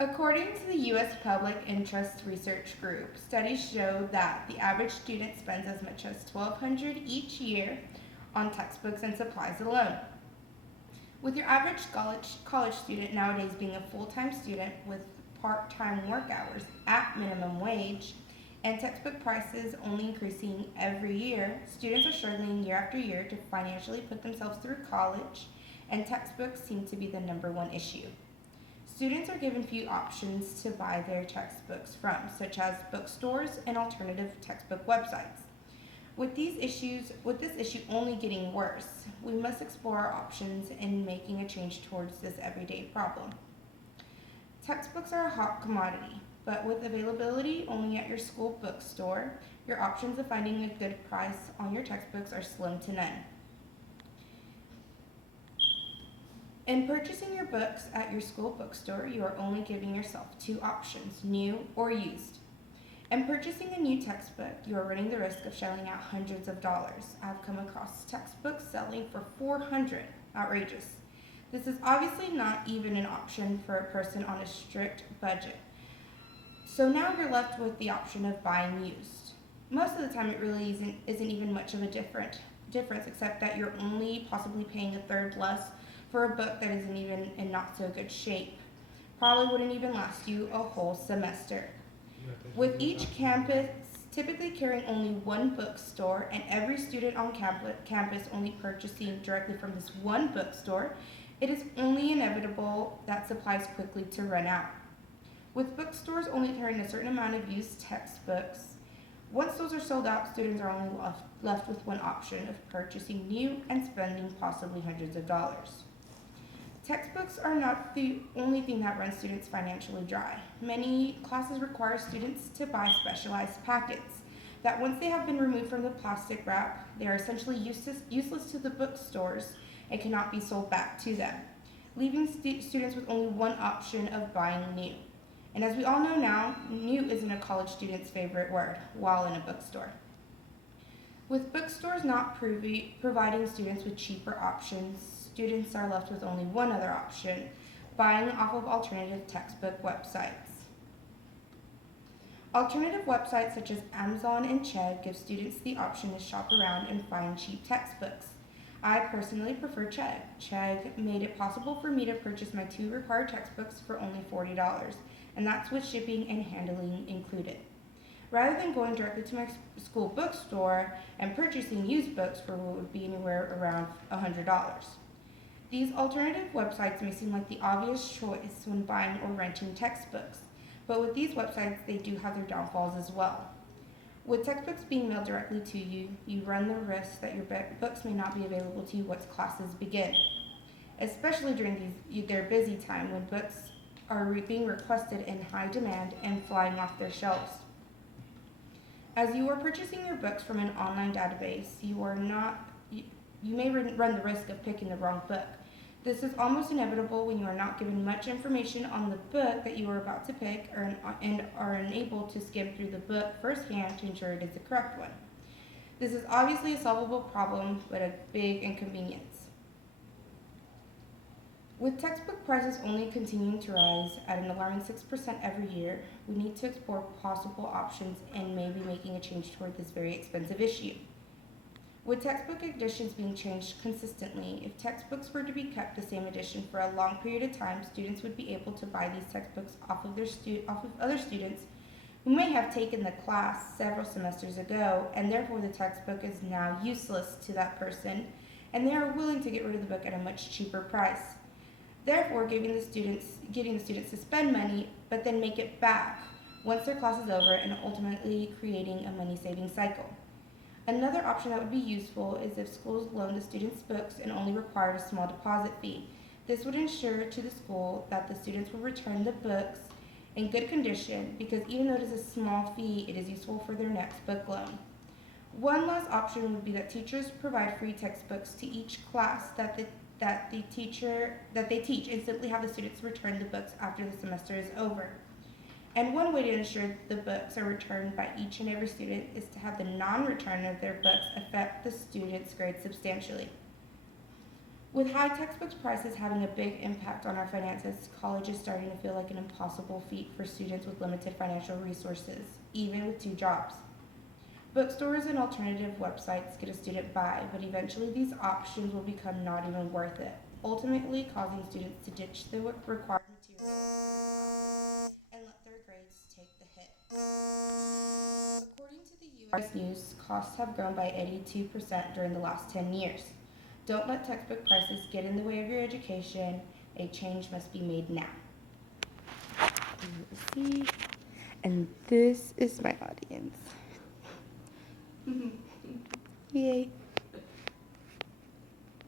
According to the U.S. Public Interest Research Group, studies show that the average student spends as much as $1,200 each year on textbooks and supplies alone. With your average college student nowadays being a full-time student with part-time work hours at minimum wage and textbook prices only increasing every year, students are struggling year after year to financially put themselves through college, and textbooks seem to be the number one issue. Students are given few options to buy their textbooks from, such as bookstores and alternative textbook websites. With this issue only getting worse, we must explore our options in making a change towards this everyday problem. Textbooks are a hot commodity, but with availability only at your school bookstore, your options of finding a good price on your textbooks are slim to none. In purchasing your books at your school bookstore, you are only giving yourself two options, new or used. In purchasing a new textbook, you are running the risk of shelling out hundreds of dollars. I've come across textbooks selling for $400. Outrageous. This is obviously not even an option for a person on a strict budget. So now you're left with the option of buying used. Most of the time it really isn't even much of a difference except that you're only possibly paying a third less for a book that isn't even in not so good shape. Probably wouldn't even last you a whole semester. With each campus typically carrying only one bookstore and every student on campus only purchasing directly from this one bookstore, it is only inevitable that supplies quickly to run out. With bookstores only carrying a certain amount of used textbooks, once those are sold out, students are only left with one option of purchasing new and spending possibly hundreds of dollars. Textbooks are not the only thing that runs students financially dry. Many classes require students to buy specialized packets that once they have been removed from the plastic wrap, they are essentially useless to the bookstores and cannot be sold back to them, leaving students with only one option of buying new. And as we all know now, new isn't a college student's favorite word while in a bookstore. With bookstores not providing students with cheaper options, students are left with only one other option, buying off of alternative textbook websites. Alternative websites such as Amazon and Chegg give students the option to shop around and find cheap textbooks. I personally prefer Chegg. Chegg made it possible for me to purchase my two required textbooks for only $40, and that's with shipping and handling included. Rather than going directly to my school bookstore and purchasing used books for what would be anywhere around $100. These alternative websites may seem like the obvious choice when buying or renting textbooks, but with these websites, they do have their downfalls as well. With textbooks being mailed directly to you, you run the risk that your books may not be available to you once classes begin, especially during their busy time when books are being requested in high demand and flying off their shelves. As you are purchasing your books from an online database, you may run the risk of picking the wrong book. This is almost inevitable when you are not given much information on the book that you are about to pick and are unable to skim through the book firsthand to ensure it is the correct one. This is obviously a solvable problem, but a big inconvenience. With textbook prices only continuing to rise at an alarming 6% every year, we need to explore possible options and maybe making a change toward this very expensive issue. With textbook editions being changed consistently, if textbooks were to be kept the same edition for a long period of time, students would be able to buy these textbooks off of other students who may have taken the class several semesters ago, and therefore the textbook is now useless to that person, and they are willing to get rid of the book at a much cheaper price. Therefore, getting the students to spend money, but then make it back once their class is over, and ultimately creating a money-saving cycle. Another option that would be useful is if schools loan the students books and only required a small deposit fee. This would ensure to the school that the students will return the books in good condition because even though it is a small fee, it is useful for their next book loan. One last option would be that teachers provide free textbooks to each class that they teach and simply have the students return the books after the semester is over. And one way to ensure the books are returned by each and every student is to have the non-return of their books affect the student's grades substantially. With high textbooks prices having a big impact on our finances, college is starting to feel like an impossible feat for students with limited financial resources, even with two jobs. Bookstores and alternative websites get a student by, but eventually these options will become not even worth it, ultimately causing students to ditch the required materials and let their grades take the hit. According to the U.S. News, costs have grown by 82% during the last 10 years. Don't let textbook prices get in the way of your education. A change must be made now. See, and this is my audience. Yay.